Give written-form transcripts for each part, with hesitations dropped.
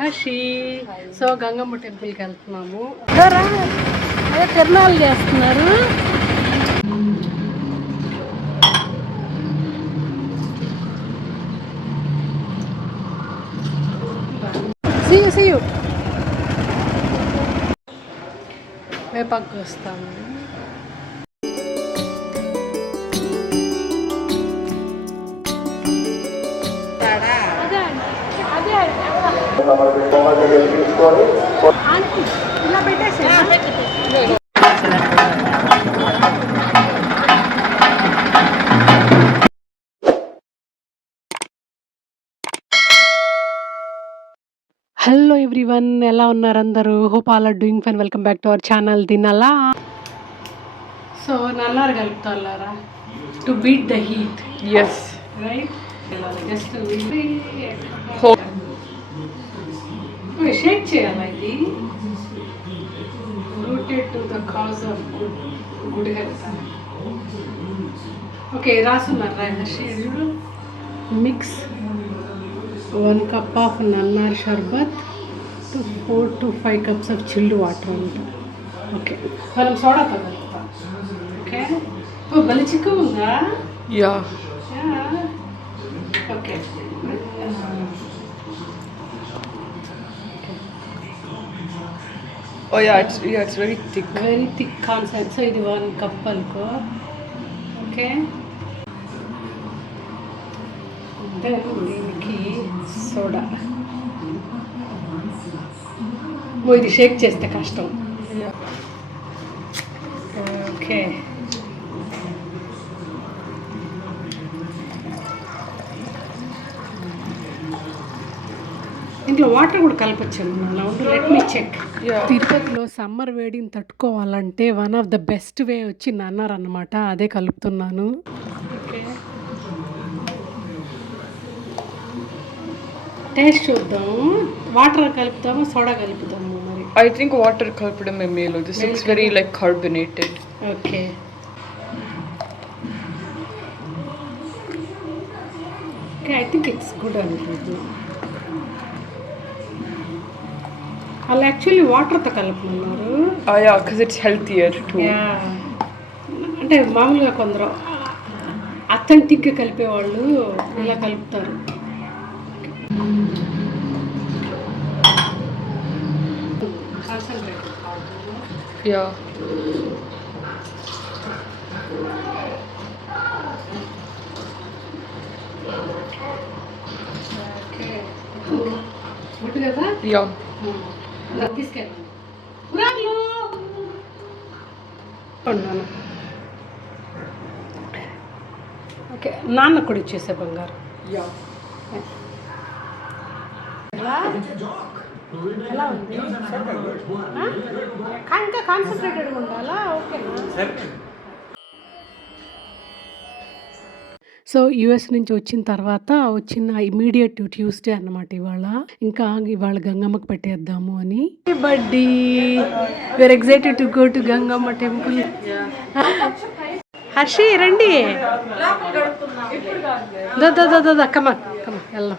హషి. So Gangamma టెంపుల్కి వెళ్తున్నాము. అదే తిరునాళ్ళు చేస్తున్నారు. See you. వేపాకు వస్తాము. ఇలా పెట్టేసి హలో ఎవ్రీవన్, ఎలా ఉన్నారు అందరూ? Hope all are doing fine. Welcome back to our channel దినలా. సో నల్లారు కలుపుతారా to beat the heat. Yes right. Just shake చేయాలా ఇది? Rooted to the cause of good health. Okay, రాసున్నారా షేడ్. Mix 1 cup of nannari sharbat to 4 to 5 cups of chilled water అంట. Okay, మనం సోడాతో కలుపుతాం. ఓకే, ఓ బలి చిక్కు ఉందా? Yeah. Okay, Oh yeah, it's very thick. Very thick concept. So ఇది 1 cup అనుకో. ఓకే, దీనికి సోడా. ఇది షేక్ చేస్తే కష్టం. ఓకే, ఇంట్లో వాటర్ కూడా కలపచ్చు. Let me check. తిరుపతిలో సమ్మర్ వేడిని తట్టుకోవాలంటే one of the best way వచ్చి నన్నారు అన్నమాట. అదే కలుపుతున్నాను. ఓకే, టేస్ట్ చూద్దాం. వాటర్ కలుపుతాము, సోడా కలుపుతాము. మరి I think water kalpadam melo. This looks very like carbonated. Okay, okay, I think it's good అనుకుంటున్నాను. వాళ్ళు యాక్చువల్లీ వాటర్తో కలుపుతున్నారు. Oh yeah, because it's healthier too. అంటే మామూలుగా కొందరు అథెంటిక్గా కలిపేవాళ్ళు ఇలా కలుపుతారు. Yeah. గుడ్ కదా? Yeah. తీసుకెళ్ళాను. ఓకే, నాన్న కూడా ఇచ్చేసే బంగారు. Yeah. ఎలా ఉంది? ఇంకా కాన్సన్ట్రేటెడ్గా ఉండాలా? ఓకేనా? సో యుఎస్ నుంచి వచ్చిన తర్వాత వచ్చిన ఇమీడియట్ ట్యూస్డే అన్నమాట ఇవాళ. ఇంకా ఇవాళ గంగమ్మకి పెట్టేద్దాము అని. Buddy we're excited to go to Gangamma temple. Harshi రండి. కమా వెళ్దాం.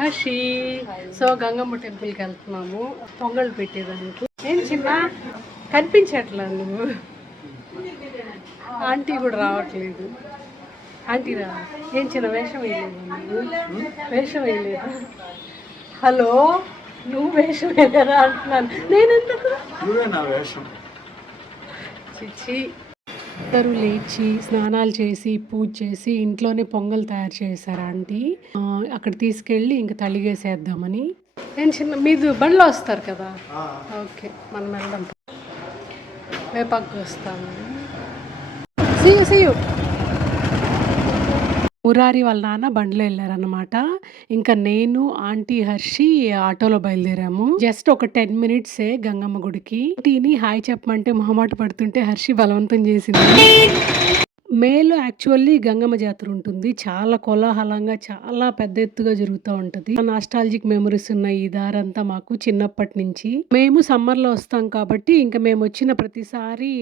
హర్షి. సో గంగమ్మ టెంపుల్కి వెళ్తున్నాము పొంగల్ పెట్టేదానికి. ఏం చిన్న కనిపించట్లా నువ్వు? ఆంటీ కూడా రావట్లేదు. ఆంటీ రా. ఏం చిన్న వేషం వేయలేదు నువ్వు? వేషం వేయలేదు. హలో, నువ్వు వేషం వేయలేదా అంటున్నాను నేను. ఎందుకు చిచ్చి. అందరూ లేచి స్నానాలు చేసి పూజ చేసి ఇంట్లోనే పొంగల్ తయారు చేశారు ఆంటీ. అక్కడ తీసుకెళ్ళి ఇంకా తలిగేసేద్దామని. నేను చిన్న మీది బండ్లో వస్తారు కదా? ఓకే, మనం వెళ్దాం. వేపాకు వస్తాము. See you. మురారి వాళ్ళ నాన్న బండ్లో వెళ్ళారనమాట. ఇంకా నేను ఆంటీ హర్షి ఆటోలో బయలుదేరాము. జస్ట్ ఒక 10 minutesే గంగమ్మ గుడికి. టీని హాయ్ చెప్పమంటే మొహమాట పడుతుంటే హర్షి బలవంతం చేసింది. మేలో యాక్చువల్లీ గంగమ్మ జాతర ఉంటుంది. చాలా కోలాహలంగా చాలా పెద్ద ఎత్తుగా జరుగుతూ ఉంటది. నాస్టాలజిక్ మెమరీస్ ఉన్నాయి ఈ దారంతా మాకు చిన్నప్పటి నుంచి. మేము సమ్మర్ లో వస్తాం కాబట్టి ఇంకా మేము వచ్చిన ప్రతిసారి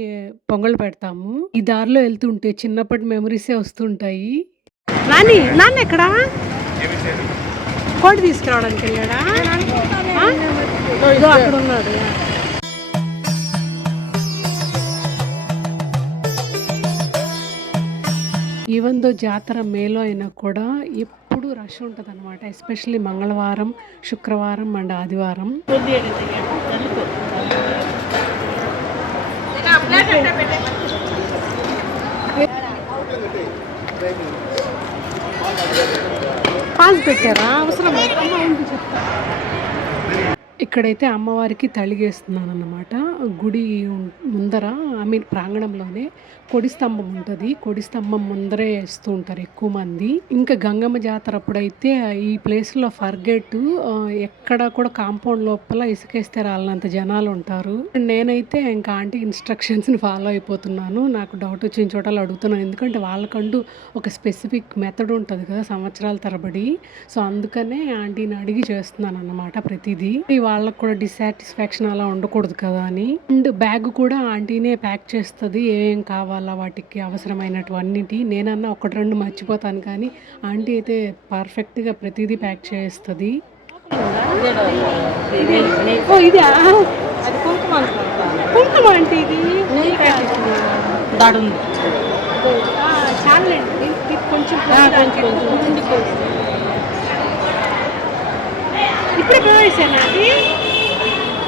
పొంగల్ పెడతాము. ఈ దారిలో వెళ్తుంటే చిన్నప్పటి మెమరీసే వస్తుంటాయి. నాన్న ఎక్కడా? కోడి తీసుకురావడానికి వెళ్ళాడా? ఇదో అక్కడ ఉన్నాడు. ఈవెన్ దో జాతర మేలో అయినా కూడా ఎప్పుడు రష్ ఉంటుంది అనమాట. ఎస్పెషల్లీ మంగళవారం, శుక్రవారం అండ్ ఆదివారం. పాస్ పెట్టారా? అవసరం ఇక్కడైతే అమ్మవారికి తలిగేస్తున్నాను అన్నమాట. గుడి ముందర ప్రాంగణంలోనే కొడి స్తంభం ఉంటుంది. కొడి స్తంభం ముందరే వేస్తూ ఉంటారు ఎక్కువ మంది. ఇంకా గంగమ్మ జాతర అప్పుడైతే ఈ ప్లేస్లో ఫర్గెట్ ఎక్కడ కూడా కాంపౌండ్ లోపల ఇసుకేస్తే రాలనంత జనాలు ఉంటారు. నేనైతే ఇంకా ఆంటీ ఇన్స్ట్రక్షన్స్ని ఫాలో అయిపోతున్నాను. నాకు డౌట్ వచ్చిన చోటలు అడుగుతున్నాను, ఎందుకంటే వాళ్ళకంటూ ఒక స్పెసిఫిక్ మెథడ్ ఉంటుంది కదా సంవత్సరాల తరబడి. సో అందుకనే ఆంటీని అడిగి చేస్తున్నాను అన్నమాట ప్రతిదీ. వాళ్ళకు కూడా డిస్సాటిస్ఫాక్షన్ అలా ఉండకూడదు కదా అని. అండ్ బ్యాగ్ కూడా ఆంటీనే ప్యాక్ చేస్తుంది, ఏం కావాలా వాటికి అవసరమైనటువన్నిటి. నేనన్నా ఒకటి రెండు మర్చిపోతాను, కానీ ఆంటీ అయితే పర్ఫెక్ట్గా ప్రతిదీ ప్యాక్ చేస్తుంది. ఓ ఇదా? కుంకుమ అంటే ఇది చాలండి, కొంచెం ఇప్పుడే పోయేసాను. అది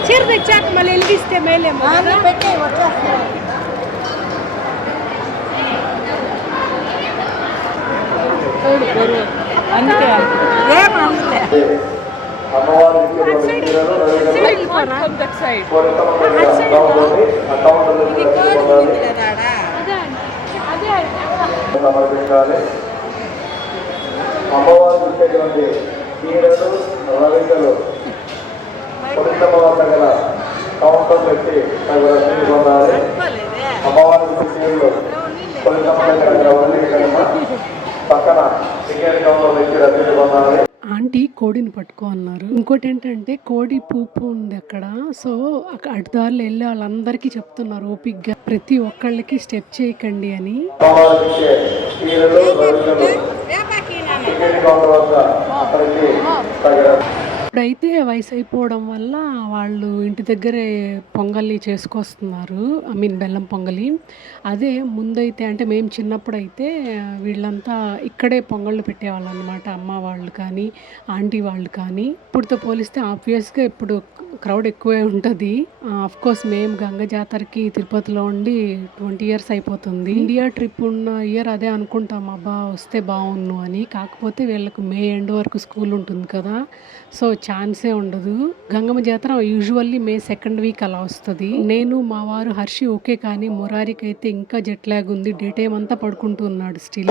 చీర తెచ్చాక మళ్ళీ వెలిగిస్తే మేలేమో. అంతే సమర్పించాలి. అమ్మవారు ఇచ్చేటువంటి చీరలు, రవికలు పురుషమ వద్ద గల కౌంటర్ పెట్టి తగు రసీదు పొందాలి. అమ్మవారి చీరలు పురుషమ దగ్గర పక్కన టికెట్ కౌంటర్ పెట్టి రసీదు పొందాలి. ఆంటీ కోడిని పట్టుకో అన్నారు. ఇంకోటి ఏంటంటే కోడి పూపు ఉంది అక్కడ. సో అటుదారులు వెళ్ళే వాళ్ళందరికీ చెప్తున్నారు ఓపిక్గా, ప్రతి ఒక్కళ్ళకి స్టెప్ చేయకండి అని. ఇప్పుడైతే వయసు అయిపోవడం వల్ల వాళ్ళు ఇంటి దగ్గరే పొంగలి చేసుకొస్తున్నారు, బెల్లం పొంగలి. అదే ముందైతే అంటే మేము చిన్నప్పుడు అయితే వీళ్ళంతా ఇక్కడే పొంగళ్ళు పెట్టేవాళ్ళు అనమాట, అమ్మ వాళ్ళు కానీ ఆంటీ వాళ్ళు కానీ. ఇప్పుడుతో పోలిస్తే ఆబ్వియస్గా ఇప్పుడు క్రౌడ్ ఎక్కువే ఉంటుంది. కోర్స్ మేము గంగ జాతరకి తిరుపతిలో ఉండి 20 years అయిపోతుంది. ఇండియా ట్రిప్ ఉన్న ఇయర్ అదే అనుకుంటాం, అబ్బా వస్తే బాగున్ను అని. కాకపోతే వీళ్ళకు మే ఎండ్ వరకు స్కూల్ ఉంటుంది కదా, సో ఛాన్సే ఉండదు. గంగమ్మ జాతర యూజువల్లీ మే 2nd week అలా వస్తుంది. నేను మా వారు హర్షి ఓకే, కానీ మురారికి అయితే ఇంకా జెట్ లాగ్ ఉంది. డే టైం అంతా పడుకుంటూ ఉన్నాడు స్టిల్.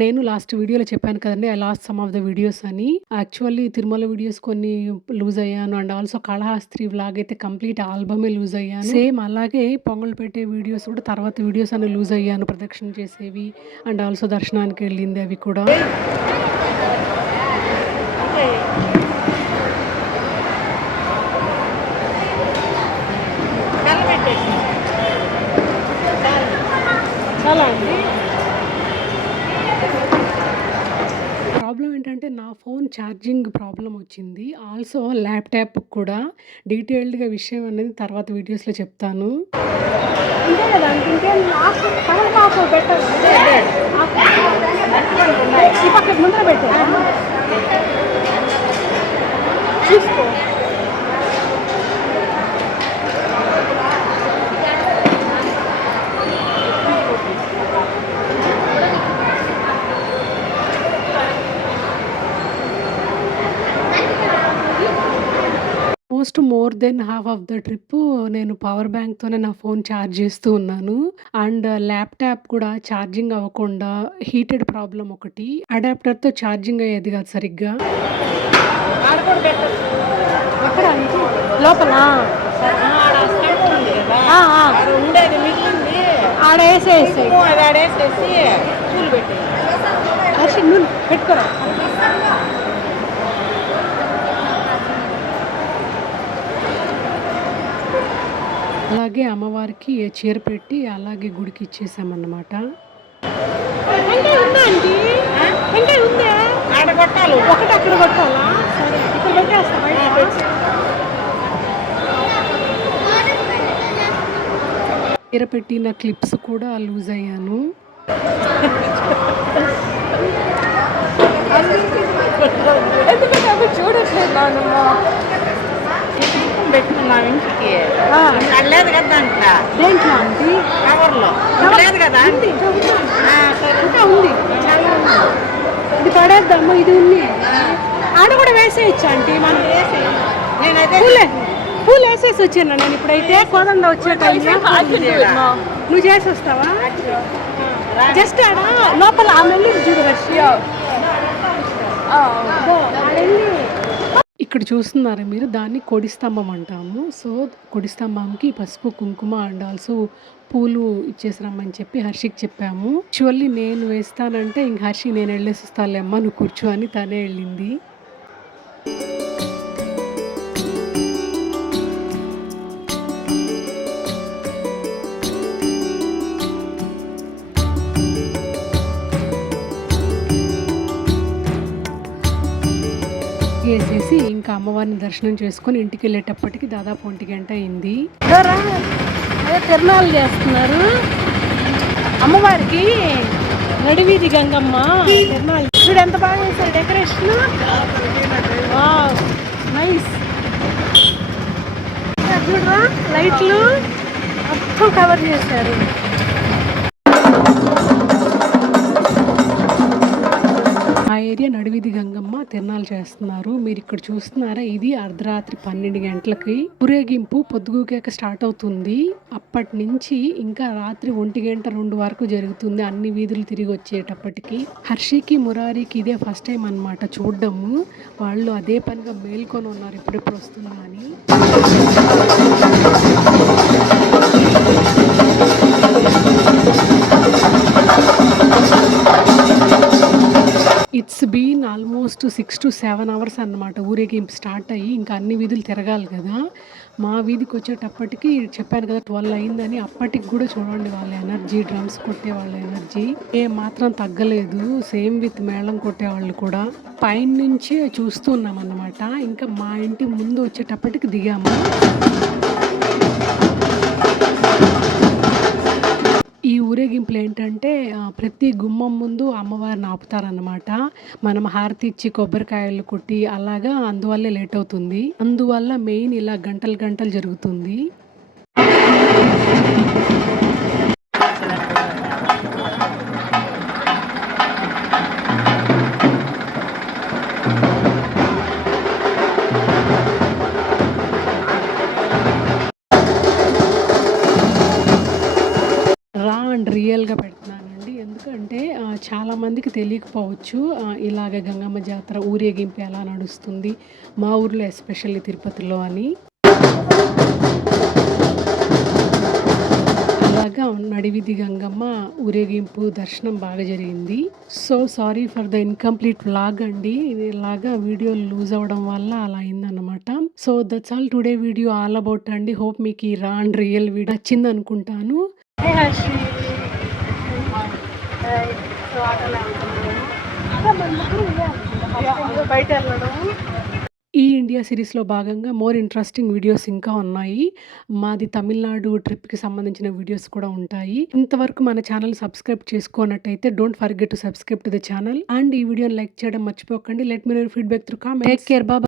నేను లాస్ట్ వీడియోలో చెప్పాను కదండి, I last some of the videos అని. యాక్చువల్లీ తిరుమల వీడియోస్ కొన్ని లూజ్ అయ్యాను, అండ్ ఆల్సో కాళహస్త్రి వ్లాగ్ అయితే కంప్లీట్ ఆల్బమే లూజ్ అయ్యాను. సేమ్ అలాగే పొంగల్ పెట్టే వీడియోస్ కూడా తర్వాత వీడియోస్ అని లూజ్ అయ్యాను, ప్రదక్షిణ చేసేవి అండ్ ఆల్సో దర్శనానికి వెళ్ళింది అవి కూడా. చాలా అండి. ప్రాబ్లం ఏంటంటే నా ఫోన్ ఛార్జింగ్ ప్రాబ్లం వచ్చింది. ఆల్సో ల్యాప్టాప్ కూడా. డీటెయిల్డ్గా విషయం అనేది తర్వాత వీడియోస్లో చెప్తాను. చూసుకో. Almost more than half of the trip నేను పవర్ బ్యాంక్‌తోనే నా ఫోన్ ఛార్జ్ చేస్తూ ఉన్నాను. అండ్ ల్యాప్‌టాప్ కూడా ఛార్జింగ్ అవ్వకుండా హీటెడ్ ప్రాబ్లమ్ ఒకటి. అడాప్టర్‌తో ఛార్జింగ్ అయ్యేది కాదు సరిగ్గా. ఎక్కడ ఇది? లోపలా? ఆ! ఆ! ఉండేది మిగిలింది ఆడ ఏసేసేయ్. అది ఆడేసేసి పూలు పెట్టి హర్షి నువ్వు పెట్టుకోరా. అలాగే అమ్మవారికి చీర పెట్టి అలాగే గుడికి ఇచ్చేసామన్నమాట. వెంకాయ ఉందా ఆంటీ? వెంకాయ ఉందా? ఆడ కొట్టాలి ఒకటి అక్కడ కొట్టాలా? సరే ఇక్కడ పెట్టేస్తా బయట. చీర పెట్టిన క్లిప్స్ కూడా లూజ్ అయ్యాను. ఎందుకంటే అవి చూడట్లేదు నాన్నమ్మ పెట్టుకున్నాం ఇంటికి అక్కడ లేదు కదా దాంట్లో దేంట్లో ఆంటీ? కవర్లో లేదు కదా ఉంది, ఇంకా ఉంది, చాలా ఉంది. ఇది పడేద్దాము, ఇది ఉంది. ఆడ కూడా వేసేయచ్చు ఆంటీ. మనం నేనైతే పూలు వేసేసి వచ్చాను నేను. ఇప్పుడైతే కోదండ వచ్చే టైంలో నువ్వు చేసి వస్తావా? జస్ట్ ఆడ లోపల ఆ మెల్లి చూడు రష్యా. ఇక్కడ చూస్తున్నారా మీరు, దాన్ని కొడి స్తంభం అంటాము. సో కొడి స్తంభంకి పసుపు కుంకుమ అండ్ ఆల్సో పూలు ఇచ్చేసి రమ్మని చెప్పి హర్షికి చెప్పాము. యాక్చువల్లీ నేను వేస్తానంటే ఇంక హర్షి నేను వెళ్ళేసి వస్తాలేమ్మా నువ్వు కూర్చో అని తనే వెళ్ళింది. వేసేసి ఇంకా అమ్మవారిని దర్శనం చేసుకొని ఇంటికి వెళ్ళేటప్పటికి దాదాపు 1 గంట అయింది. అదే తిరునాళ్ళు చేస్తున్నారు అమ్మవారికి. నడివీధి గంగమ్మ తిరునాళ్ళు చూడు ఎంత బాగా చేశారు డెకరేషన్. నైస్. చూడరా లైట్లు మొత్తం కవర్ చేశారు. ఆ ఏరియా నడివీధి గంగమ్మ తిరునాళ్ళు చేస్తున్నారు. మీరు ఇక్కడ చూస్తున్నారా, ఇది అర్ధరాత్రి 12 గంటలకి ఊరేగింపు పొద్దుగూకాక స్టార్ట్ అవుతుంది. అప్పటి నుంచి ఇంకా రాత్రి 1 గంట 2 వరకు జరుగుతుంది అన్ని వీధులు తిరిగి వచ్చేటప్పటికి. హర్షికి మురారికి ఇదే ఫస్ట్ టైం అన్నమాట చూడడము. వాళ్ళు అదే పనిగా మేల్కొని ఉన్నారు ఎప్పుడెప్పుడు వస్తున్నామని. It's been almost 6 to 7 hours అన్నమాట ఊరేగింపు స్టార్ట్ అయ్యి. ఇంకా అన్ని వీధులు తిరగాలి కదా. మా వీధికి వచ్చేటప్పటికి చెప్పాను కదా 12 అయిందని. అప్పటికి కూడా చూడండి వాళ్ళ ఎనర్జీ, డ్రమ్స్ కొట్టే వాళ్ళ ఎనర్జీ ఏ మాత్రం తగ్గలేదు. సేమ్ విత్ మేళం కొట్టేవాళ్ళు కూడా. పైన నుంచే చూస్తున్నాం అన్నమాట. ఇంకా మా ఇంటి ముందు వచ్చేటప్పటికి దిగాము. ఈ ఊరేగింపులు ఏంటంటే ప్రతి గుమ్మం ముందు అమ్మవారిని ఆపుతారన్నమాట. మనం హారతి ఇచ్చి కొబ్బరికాయలు కొట్టి అలాగా. అందువల్లే లేట్ అవుతుంది. అందువల్ల మెయిన్ ఇలా గంటలు గంటలు జరుగుతుంది. అండ్ రియల్గా పెడుతున్నానండి. ఎందుకంటే చాలామందికి తెలియకపోవచ్చు ఇలాగ గంగమ్మ జాతర ఊరేగింపు ఎలా నడుస్తుంది మా ఊర్లో, ఎస్పెషల్లీ తిరుపతిలో అని. అలాగా నడివీధి గంగమ్మ ఊరేగింపు దర్శనం బాగా జరిగింది. So sorry for the incomplete vlog అండి. ఇది ఇలాగా వీడియో లూజ్ అవ్వడం వల్ల అలా అయిందన్నమాట. So that's all today video all about అండి. హోప్ మీకు ఈ రా అండ్ రియల్ వీడియో నచ్చింది అనుకుంటాను. బయట వెళ్ళడం ఈ ఇండియా సిరీస్లో భాగంగా మోర్ ఇంట్రెస్టింగ్ వీడియోస్ ఇంకా ఉన్నాయి. మాది తమిళనాడు ట్రిప్కి సంబంధించిన వీడియోస్ కూడా ఉంటాయి. ఇంతవరకు మన ఛానల్ సబ్స్క్రైబ్ చేసుకోనట్టయితే don't forget to subscribe to the channel. And ఈ వీడియోని లైక్ చేయడం మర్చిపోకండి. Let me know feedback through comments. Take care, bye.